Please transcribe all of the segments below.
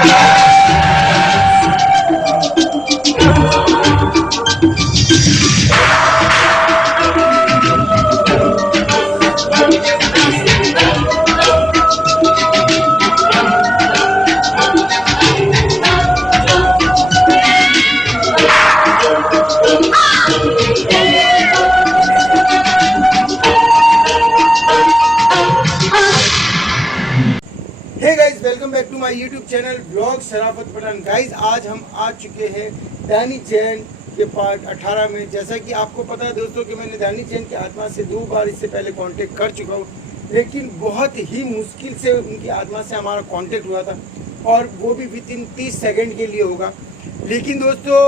Hey guys, welcome back to my YouTube channel blog Sharafat Pathan. Guys, आज हम आ चुके हैं डैनी चैन के पार्ट 18 में। जैसा कि आपको पता है दोस्तों कि मैंने डैनी चैन की आत्मा से 2 बार इससे पहले कांटेक्ट कर चुका हूँ, लेकिन बहुत ही मुश्किल से उनकी आत्मा से हमारा कांटेक्ट हुआ था, और वो भी विद इन 30 सेकेंड के लिए होगा। लेकिन दोस्तों,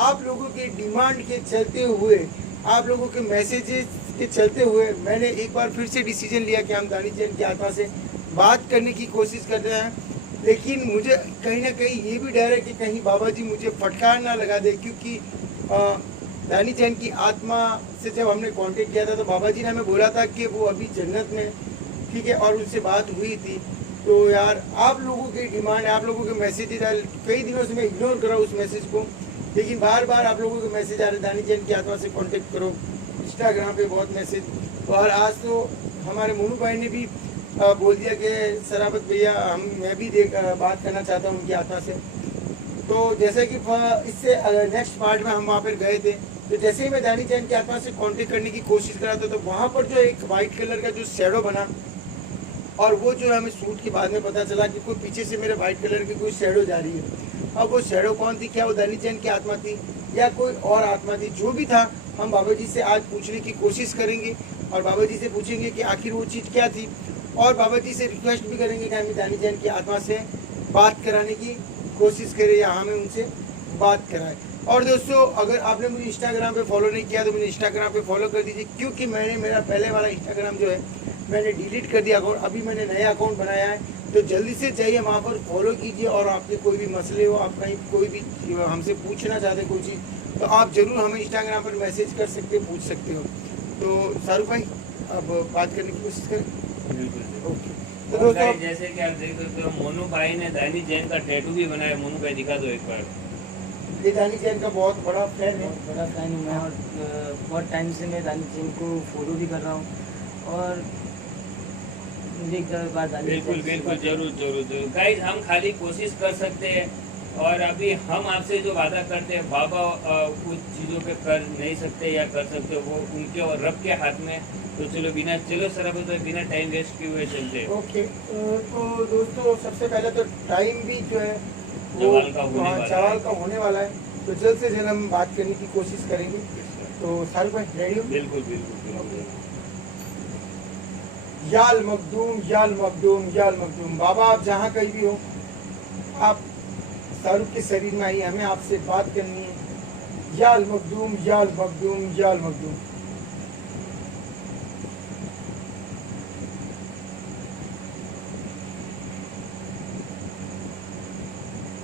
आप लोगों के डिमांड के चलते हुए, आप लोगों के मैसेजेस के चलते हुए, मैंने एक बार फिर से डिसीजन लिया कि हम डैनी चैन की आत्मा से बात करने की कोशिश कर रहे हैं। लेकिन मुझे कहीं ना कहीं ये भी डर है कि कहीं बाबा जी मुझे फटकार ना लगा दे, क्योंकि डैनी चैन की आत्मा से जब हमने कांटेक्ट किया था तो बाबा जी ने हमें बोला था कि वो अभी जन्नत में, ठीक है, और उनसे बात हुई थी। तो यार, आप लोगों की डिमांड, आप लोगों के मैसेजेज आए, कई दिनों से मैं इग्नोर कर रहा हूँ उस मैसेज को, लेकिन बार बार आप लोगों के मैसेज आ रहे, डैनी चैन की आत्मा से कॉन्टेक्ट करो। इंस्टाग्राम पे बहुत मैसेज, और आज तो हमारे मोनू भाई ने भी बोल दिया कि शराफत भैया, मैं भी बात करना चाहता हूँ उनकी आत्मा से। तो जैसे कि इससे नेक्स्ट पार्ट में हम वहाँ पर गए थे, तो जैसे ही मैं डैनी चैन की आत्मा से कांटेक्ट करने की कोशिश करा था, तो वहाँ पर जो एक वाइट कलर का जो शैडो बना, और वो जो हमें शूट के बाद में पता चला कि कोई पीछे से मेरे वाइट कलर की कोई शैडो जा रही है। अब वो शैडो कौन थी, क्या वो डैनी चैन की आत्मा थी या कोई और आत्मा थी, जो भी था, हम बाबा जी से आज पूछने की कोशिश करेंगे, और बाबा जी से पूछेंगे कि आखिर वो चीज़ क्या थी, और बाबा जी से रिक्वेस्ट भी करेंगे कि हमें डैनी चैन की आत्मा से बात कराने की कोशिश करें या हमें उनसे बात कराएं। और दोस्तों, अगर आपने मुझे इंस्टाग्राम पे फॉलो नहीं किया तो मुझे इंस्टाग्राम पे फॉलो कर दीजिए, क्योंकि मैंने मेरा पहले वाला इंस्टाग्राम जो है मैंने डिलीट कर दिया अकाउंट। अभी मैंने नया अकाउंट बनाया है, तो जल्दी से चाहिए वहाँ पर फॉलो कीजिए। और आपके कोई भी मसले हो, आप कहीं कोई भी हमसे पूछना चाहते कोई चीज़, तो आप ज़रूर हमें इंस्टाग्राम पर मैसेज कर सकते, पूछ सकते हो। तो शाहरुख भाई, अब बात करने की कोशिश करें। ओके, तो दोस्तों, जैसे कि आप देख सकते हो, मोनू भाई ने डैनी चैन का टैटू भी बनाया। मोनू भाई दिखा दो एक बार। ये डैनी चैन का बहुत बड़ा फैन है। बड़ा फैन हूँ मैं, और बहुत टाइम से मैं डैनी चैन को फॉलो भी कर रहा हूँ, और मुझे एक बार बिल्कुल बिल्कुल, जरूर जरूर जरूर। गाइस, हम खाली कोशिश कर सकते हैं, और अभी हम आपसे जो वादा करते हैं, बाबा कुछ चीज़ों पे कर नहीं सकते या कर सकते, वो उनके और रब के हाथ में। तो चलो शराफत भाई, बिना टाइम वेस्ट किए हुए चलते हैं। ओके, तो दोस्तों, सबसे पहले तो टाइम भी जो है सवाल का होने वाला है, तो जल्द से जल्द हम बात करने की कोशिश करेंगे। तो शाहरुख भाई, रेडी हो? बिल्कुल बिल्कुल। याल मखदूम, याल मखदूम, याल मखदूम। बाबा, आप जहाँ कहीं भी हो, आप शाहरुख के शरीर में आइए, हमें आपसे बात करनी है। याल मखदूम, याल मखदूम, याल मखदूम।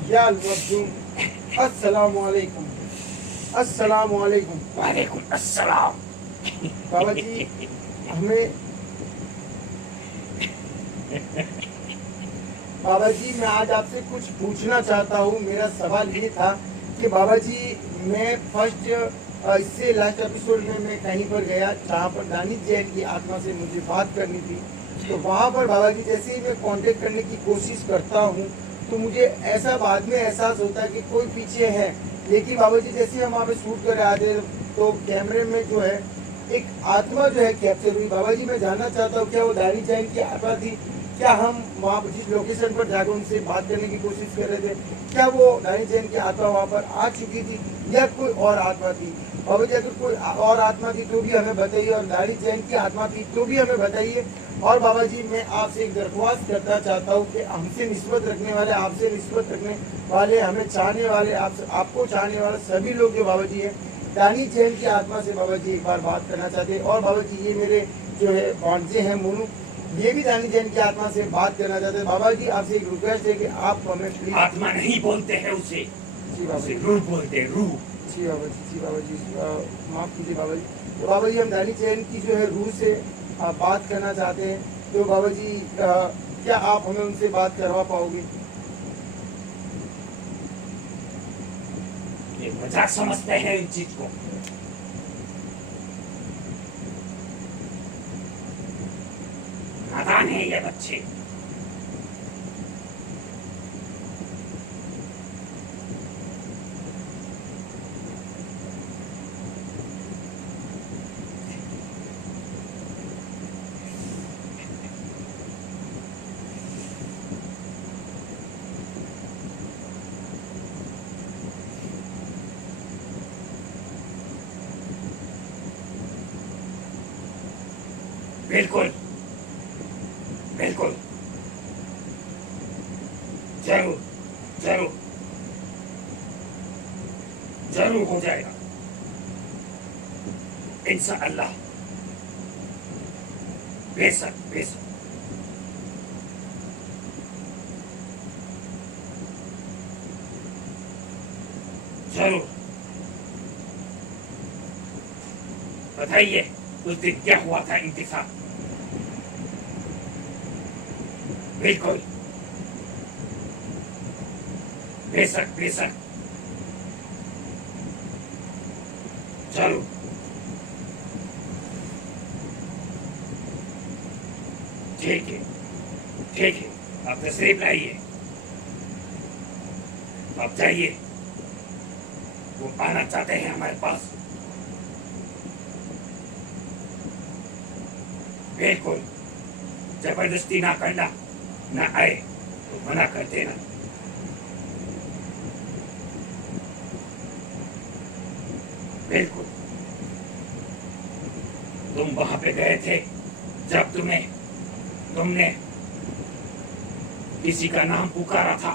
याल मखदूम, अस्सलामु अलैकुम, अस्सलामु अलैकुम। वालेकुम अस्सलाम। बाबा जी, हमें बाबा जी, मैं आज आपसे कुछ पूछना चाहता हूँ। मेरा सवाल ये था कि बाबा जी, मैं फर्स्ट इससे लास्ट एपिसोड में मैं कहीं पर गया जहाँ पर डैनी चैन की आत्मा से मुझे बात करनी थी, तो वहाँ पर बाबा जी जैसे ही मैं कांटेक्ट करने की कोशिश करता हूँ, तो मुझे ऐसा बाद में एहसास होता है कि कोई पीछे है। लेकिन बाबा जी, जैसे हम वहाँ पे शूट कर रहे थे, तो कैमरे में जो है एक आत्मा जो है कैप्चर हुई। बाबा जी, मैं जानना चाहता हूँ, क्या वो डैनी चैन की आत्मा थी? क्या हम वहाँ पर जिस लोकेशन पर जाकर उनसे बात करने की कोशिश कर रहे थे, क्या वो डैनी चैन की आत्मा वहाँ पर आ चुकी थी या कोई और आत्मा थी? बाबा जी, अगर कोई और आत्मा थी तो भी हमें बताइए, और डैनी चैन की आत्मा थी तो भी हमें बताइए। और बाबा जी, मैं आपसे एक दरख्वास्त करना चाहता हूँ कि हमसे निस्बत रखने वाले, आपसे निस्बत रखने वाले, हमें चाहने वाले, आपको चाहने वाले सभी लोग जो बाबा जी है, डैनी चैन की आत्मा से बाबा जी एक बार बात करना चाहते हैं। और बाबा जी, ये मेरे जो है भांजे हैं मोनू, ये भी डैनी चैन की आत्मा से बात करना चाहते हैं। बाबा जी, आपसे एक रिक्वेस्ट है कि आप हमें प्लीज। आत्मा नहीं बोलते हैं उसे, जी बाबा जी, रूह बोलते हैं, रूह। जी बाबा जी, जी बाबा जी, माफ कीजिए बाबा जी। तो बाबा जी, हम डैनी चैन की जो है रूह से बात करना चाहते हैं। तो बाबा जी, क्या आप हमें उनसे बात करवा पाओगे? मजाक समझते हैं इन चीज को। नादान है ये बच्चे। बिल्कुल बिल्कुल, जरूर जरूर जरूर हो जाएगा इंशाअल्लाह। बेशक बेशक। जरूर बताइए उस दिन क्या हुआ था इनके साथ। बिल्कुल बेशक बेशक, चलो ठीक है ठीक है, आप तशरीफ लाइए, आप जाइए। वो आना चाहते हैं हमारे पास। बिल्कुल, जबरदस्ती ना करना, ना आए तो मना कर देना। बिल्कुल, तुम वहां पे गए थे जब तुमने किसी का नाम पुकारा था।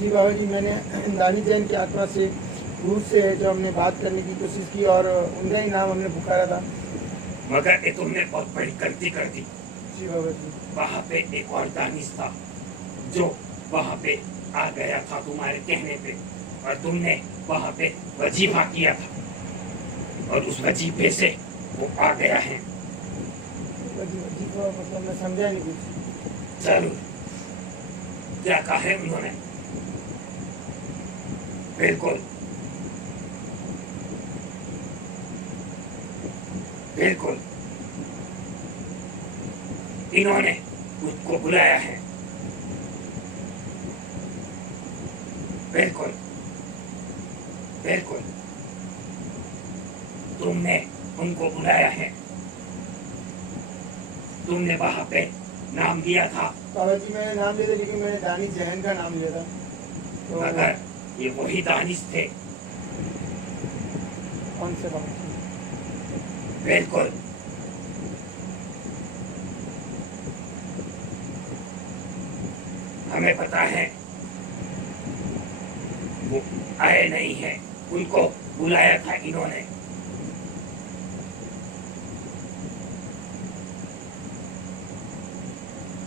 जी बाबा जी, मैंने दानी जैन की आत्मा से दूर से जो हमने बात करने की कोशिश की और उनका ही नाम हमने पुकारा था। मगर ये तुमने बहुत बड़ी गलती कर दी। जी बाबा जी। वहां पे एक और दानिश था जो वहां पे आ गया था तुम्हारे कहने पे, और तुमने वहां पे वजीफा किया था और उस वजीफे से वो आ गया है। वजीफा मतलब मैं समझा नहीं कुछ। जरूर, क्या कहा है उन्होंने? बिल्कुल बिल्कुल, इन्होंने उसको बुलाया है। बिल्कुल बिल्कुल, तुमने उनको बुलाया है। तुमने वहां पे नाम दिया था। बाबा जी मैंने नाम लिया था, लेकिन मैंने दानिश जैन का नाम लिया था। तो मगर ये वही दानिश थे। कौन से बाबा जी? बिल्कुल, हमें पता है वो आए नहीं है, उनको बुलाया था इन्होंने।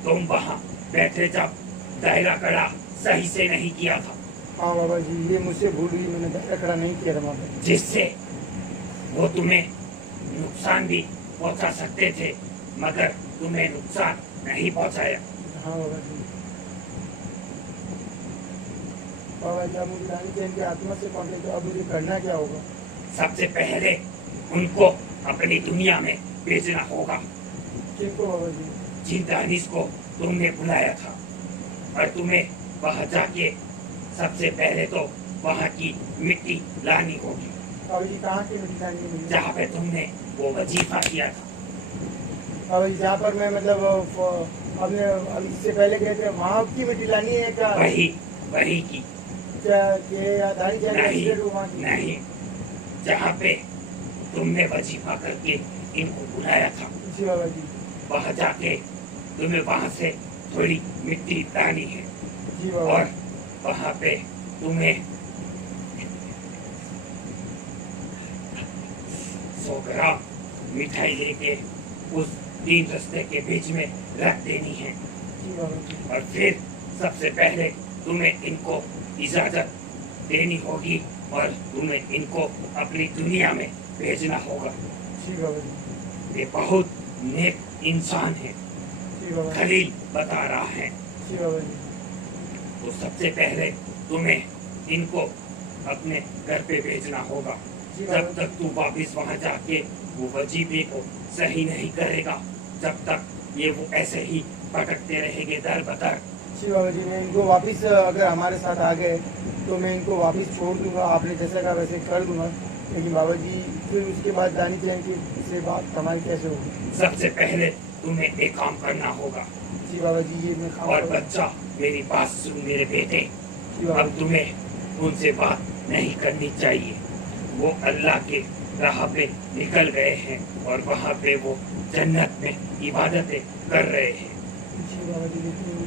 तुम वहां बैठे जब दायरा कड़ा सही से नहीं किया था, हाँ बाबा जी, ये मुझसे भूल गई, मैंने दायरा खड़ा नहीं किया था वहाँ पे। जिससे वो तुम्हें नुकसान भी पहुंचा सकते थे, मगर तुम्हें नुकसान नहीं पहुंचाया। हाँ बाबा जी। बाबा जी, अब मुझे दानिश जैन की आत्मा से कांटेक्ट, तो अब मुझे करना क्या होगा? सबसे पहले उनको अपनी दुनिया में भेजना होगा। किसको बाबा जी? जिन दानिश को तुमने बुलाया था, और तुम्हें वहां जाके सबसे पहले तो वहां की मिट्टी लानी होगी, बाबा जी कहाँ की मिट्टी लानी है मुझे? जहाँ पे तुमने वो वजीफा किया था। बाबा जी जहाँ पर मैं मतलब अपने अब इससे पहले गए थे, वहाँ की मिट्टी लानी है क्या? वही वही की। क्या ये दानिश जैन का नहीं एक्सीडेंट हुआ वहाँ की? नहीं, जहाँ पे तुमने वजीफा करके इनको बुलाया था, जी बाबा जी। वहां जाके तुम्हें वहां से थोड़ी मिट्टी लानी है, जी बाबा। और वहां पे तुम्हें 100 ग्राम मिठाई लेके उस 3 रस्ते के बीच में रख देनी है। जी बाबा जी। और फिर सबसे पहले तुम्हें इनको इजाजत देनी होगी, और तुम्हें इनको अपनी दुनिया में भेजना होगा। जी बाबा जी। ये बहुत नेक इंसान है, जी बाबा जी। खलील बता रहा है। जी बाबा जी। तो सबसे पहले तुम्हें इनको अपने घर पे भेजना होगा। जी जब बाबा तक तू वापिस वहाँ जाके वो वजीफे को सही नहीं करेगा, जब तक ये वो ऐसे ही भटकते रहेंगे दर बदर। जी बाबा जी, मैं इनको वापस अगर हमारे साथ आ गए तो मैं इनको वापस छोड़ दूंगा, आपने जैसा कहा वैसे कर दूंगा। लेकिन बाबा जी फिर उसके बाद दानी चैन की से बात हमारी कैसे होगी? सबसे पहले तुम्हें एक काम करना होगा। जी बाबा जी, ये मैं काम और करूंगा। बच्चा मेरी बात सुन मेरे बेटे, जी बाबा अब जी। तुम्हें उनसे बात नहीं करनी चाहिए। वो अल्लाह के राह पे निकल गए हैं और वहाँ पे वो जन्नत में इबादतें कर रहे हैं। जी बाबा जी, लेकिन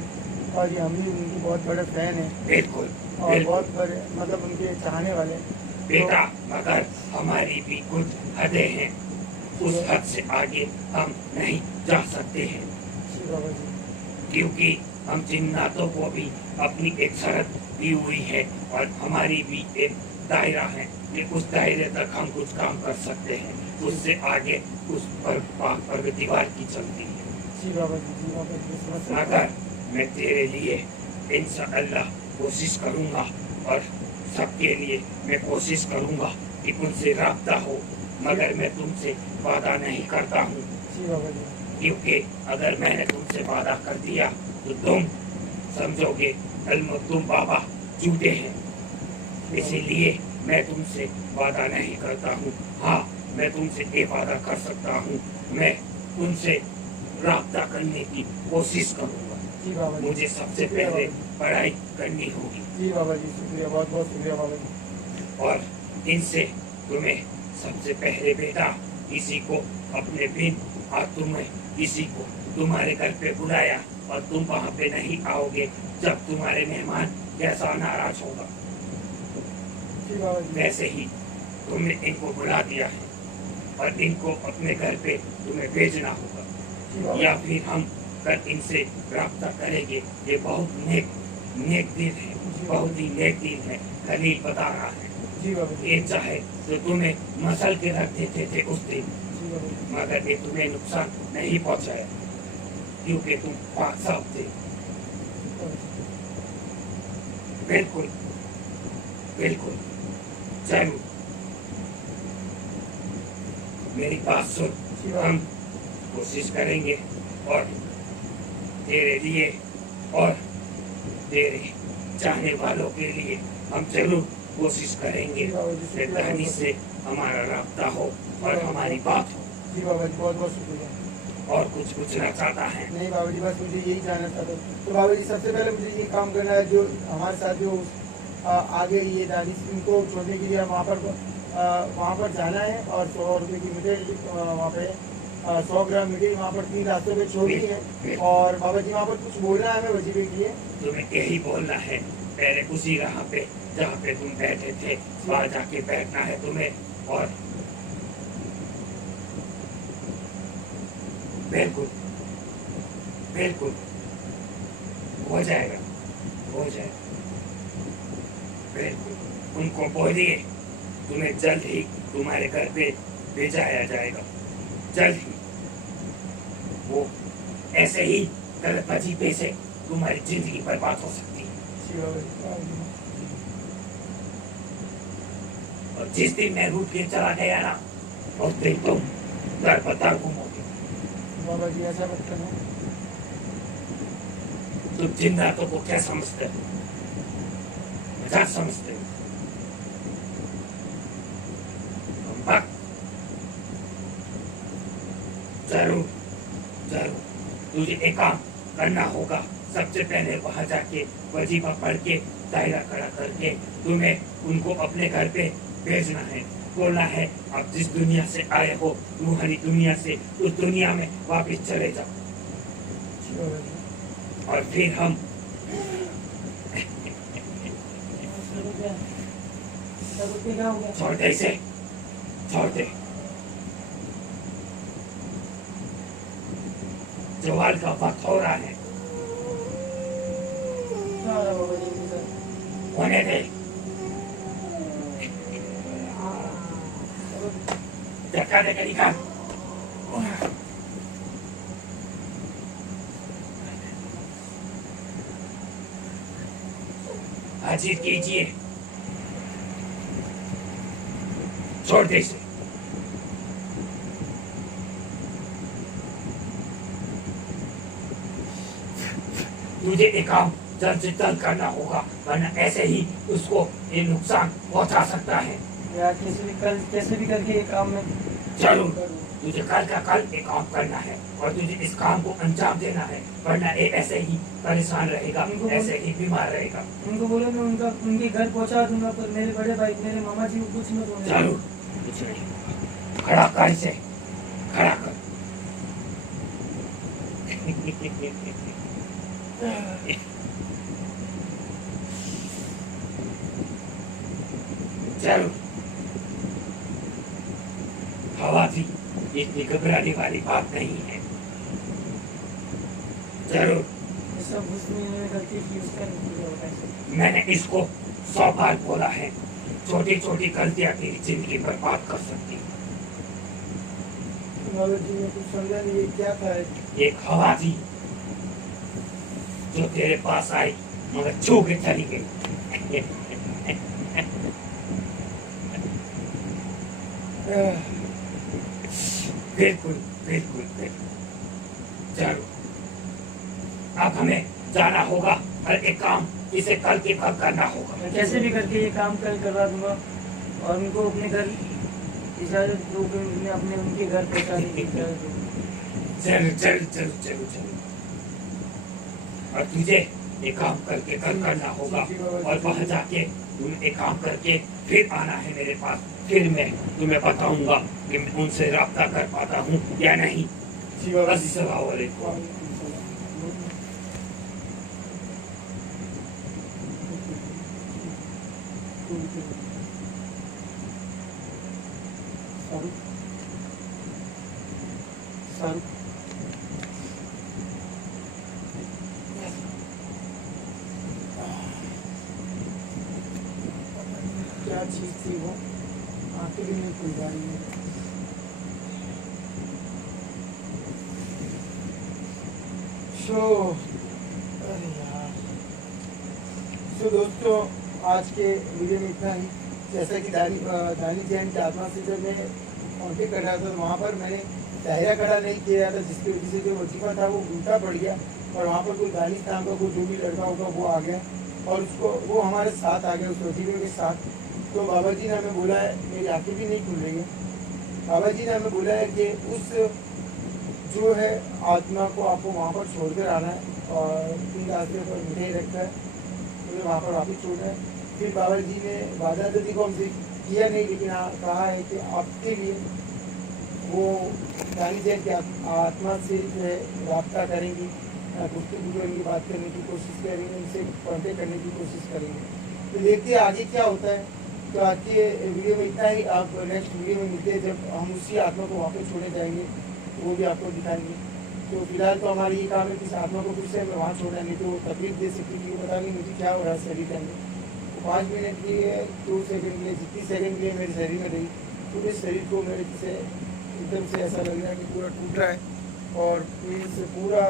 बाबा जी हम भी उनके बहुत बड़े फैन हैं बिल्कुल और बिल्कुल बहुत बड़े मतलब उनके चाहने वाले हैं। बेटा, मगर हमारी भी कुछ हदें हैं। उस हद से आगे हम नहीं जा सकते हैं, जी बाबा जी। क्योंकि हम जिन्नातों को भी अपनी एक शर्त दी हुई है और हमारी भी एक दायरा है कि उस दायरे तक हम कुछ काम कर सकते हैं। उससे आगे उस पर दीवार की चलती है। जी बाबा जी, जी बाबा जी, समझ सकता हूँ। मगर मैं तेरे लिए इंशाअल्लाह कोशिश करूंगा और सबके लिए मैं कोशिश करूंगा कि उनसे राब्ता हो, मगर मैं तुमसे वादा नहीं करता हूँ, जी बाबा जी। क्योंकि अगर मैंने तुमसे वादा कर दिया तो तुम समझोगे अलमक्तूम बाबा झूठे हैं। इसीलिए मैं तुमसे वादा नहीं करता हूँ। हाँ, मैं तुमसे ये वादा कर सकता हूँ, मैं उनसे राब्ता करने की कोशिश करूँगा। जी बाबा जी। मुझे सबसे शुक्रिया पहले बाबा जी। पढ़ाई करनी होगी जी बाबा जी, शुक्रिया, बहुत बहुत शुक्रिया बाबा जी। और इनसे तुम्हें सबसे पहले बेटा किसी को अपने बिन और तुम्हें किसी को तुम्हारे घर पे बुलाया और तुम वहाँ पे नहीं आओगे जब तुम्हारे मेहमान कैसा नाराज होगा, जी बाबा जी। वैसे ही तुमने इनको बुला दिया है और इनको अपने घर पे तुम्हें भेजना होगा, जी बाबा या फिर हम कल इनसे राब्ता करेंगे। ये बहुत नेक दिन है, बहुत ही नेक दिन है। खलील बता रहा है जी बाबा जी। ये चाहे तो तुम्हें मसल के रख देते थे उस दिन, जी बाबा जी। मगर ये तुम्हें नुकसान नहीं पहुंचाया क्योंकि तुम पाक साफ थे। बिल्कुल बिल्कुल, जरूर मेरी बात सुन। जी बाबा हम कोशिश करेंगे और तेरे लिए और तेरे चाहने वालों के लिए हम जरूर कोशिश करेंगे कि दानी से हमारा राब्ता हो और हमारी बात हो। जी बाबा जी, बहुत बहुत शुक्रिया। और कुछ पूछना चाहता है? नहीं बाबा जी, बस मुझे यही जानना था। तो बाबा जी सबसे पहले मुझे ये काम करना है, जो हमारे साथ जो आगे ये दानी इनको छोड़ने के लिए हम वहाँ पर जाना है और 100 रुपये की मिठाई वहाँ पे 100 ग्राम मिठाई वहाँ पर 3 रास्तों पे छोड़नी है। और बाबा जी वहाँ पर कुछ बोलना है हमें वजीफे के लिए? तुम्हें यही बोलना है, पहले उसी राह पे जहाँ पे तुम बैठे थे वहाँ जाके बैठना है तुम्हें, और बिल्कुल बिल्कुल हो जाएगा, हो जाएगा। बिल्कुल उनको बोलिए तुम्हें जल्द ही तुम्हारे घर पे भेजाया जाएगा, जल्द ही। वो ऐसे ही गलत वजीफे से तुम्हारी जिंदगी बर्बाद हो सकती है। जी बाबा जी, बाबा जी। और जिस दिन मैं रूठ के चला गया ना, उस दिन तुम दर बदर घूमोगे। बाबा जी ऐसा मत करना। तुम जिन्नातों को क्या समझते हो? मजाक समझते हो? बक जरूर जरूर तुझे एक काम करना होगा। सबसे पहले वहां जाके वजीफा पढ़ के दायरा खड़ा करके तुम्हें उनको अपने घर पे भेजना है। बोलना है आप जिस दुनिया से आए हो रूहानी दुनिया से उस दुनिया में वापस चले जाओ, जी बाबा जी। और फिर हम छोड़ दे इसे, छोड़ दे। जवाल का वक्त हो रहा है, होने दे। धक्का देकर निकाल। हाजिर कीजिए छोड़ दे इसे। तुझे एक काम जल्द से जल्द करना होगा, वरना ऐसे ही उसको ये नुकसान पहुंचा सकता है। यार कैसे भी करके ये काम में जरूर तुझे कल का कल एक काम करना है और तुझे इस काम को अंजाम देना है, वरना ये ऐसे ही परेशान रहेगा, ऐसे ही बीमार रहेगा। उनको बोले मैं उनके घर पहुंचा दूंगा, पर मेरे बड़े भाई मेरे मामा जी को कुछ मत होने। जरूर कुछ नहीं, खड़ा कर इसे, खड़ा कर। जरूर हवा थी, इतनी घबराने वाली बात नहीं है। जरूर सब उसने गलती की, उसका नहीं होता है। मैंने इसको 100 बार बोला है, छोटी छोटी गलतियां तेरी जिंदगी बर्बाद कर सकती। बाबा जी ने कुछ समझा नहीं, ये क्या था? एक हवा थी जो तेरे पास आई मगर छू के चली गई। बिल्कुल बिल्कुल बिल्कुल जरूर। अब हमें जाना होगा और एक काम इसे कल के कल करना होगा। मैं कैसे भी करके ये काम कल करवा दूंगा और उनको अपने घर इजाजत दो कि उन्हें अपने उनके घर पहुंचाने की इजाजत दो। जरूर जरूर जरूर जरूर जरूर। और तुझे एक काम करके कल करना होगा और वहां जाके तुम्हें एक काम करके फिर आना है मेरे पास, फिर मैं तुम्हें बताऊंगा कि मैं उनसे राब्ता कर पाता हूँ या नहीं। जी बाबा जी। अस्सलाम वालेकुम। क्या चीज थी वो, आंखें भी नहीं खुल रही है। अरे यार। दोस्तों, आज के वीडियो में इतना ही। जैसा कि दानी जैन के आत्मा से जब मैं कॉन्टेक्ट कर रहा था, तो वहाँ पर मैंने दायरा खड़ा नहीं किया था, जिसकी वजह से जो वजीफा था वो उल्टा पड़ गया और वहाँ पर कोई दानिश नाम का कोई जो भी लड़का होगा वो आ गया और उसको वो हमारे साथ आ गया उस वजीफे के साथ। तो बाबा जी ने हमें बोला है, मेरी आंखें भी नहीं खुल रही है, बाबा जी ने हमें बोला है कि उस जो है आत्मा को आपको वहाँ पर छोड़ कर आना है और 3 रास्ते पर मिठाई रखा है, मुझे वहाँ पर वापस छोड़ना है। फिर बाबा जी ने वादा तो देखो हमसे किया नहीं, लेकिन हाँ कहा है कि आपके लिए वो दानी जैन की आत्मा से जो है रब्ता करेंगी, गुफ्तगू करेंगी, बात करने की कोशिश करेंगे, उनसे कॉन्टेक्ट करने की कोशिश करेंगे। तो देखते हैं आगे क्या होता है। तो आज के वीडियो में इतना ही। आप नेक्स्ट वीडियो में मिलते हैं जब हम उसी आत्मा को वापस छोड़ने जाएंगे, तो वो भी आपको दिखाएंगे। तो फिलहाल तो हमारी ये काम है कि इस आत्मा को फिर से हमें वहाँ छोड़ना, नहीं तो तकलीफ दे सकती है। पता नहीं मुझे क्या हो रहा है शरीर के अंदर। 5 मिनट के लिए 2 सेकंड के लिए जितनी सेकंड के लिए मेरे शरीर में रही, पूरे शरीर को मेरे से एकदम से ऐसा लग रहा है कि पूरा टूट रहा है और से पूरा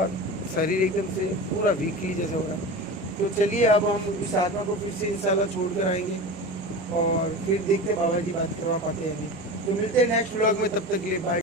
शरीर एकदम से पूरा वीकली जैसा हो रहा है। तो चलिए अब हम इस आत्मा को फिर से इंशाल्लाह छोड़ कर आएंगे और फिर देखते हैं बाबा जी बात करवा पाते हैं नहीं। तो मिलते हैं नेक्स्ट व्लॉग में, तब तक के लिए बाय।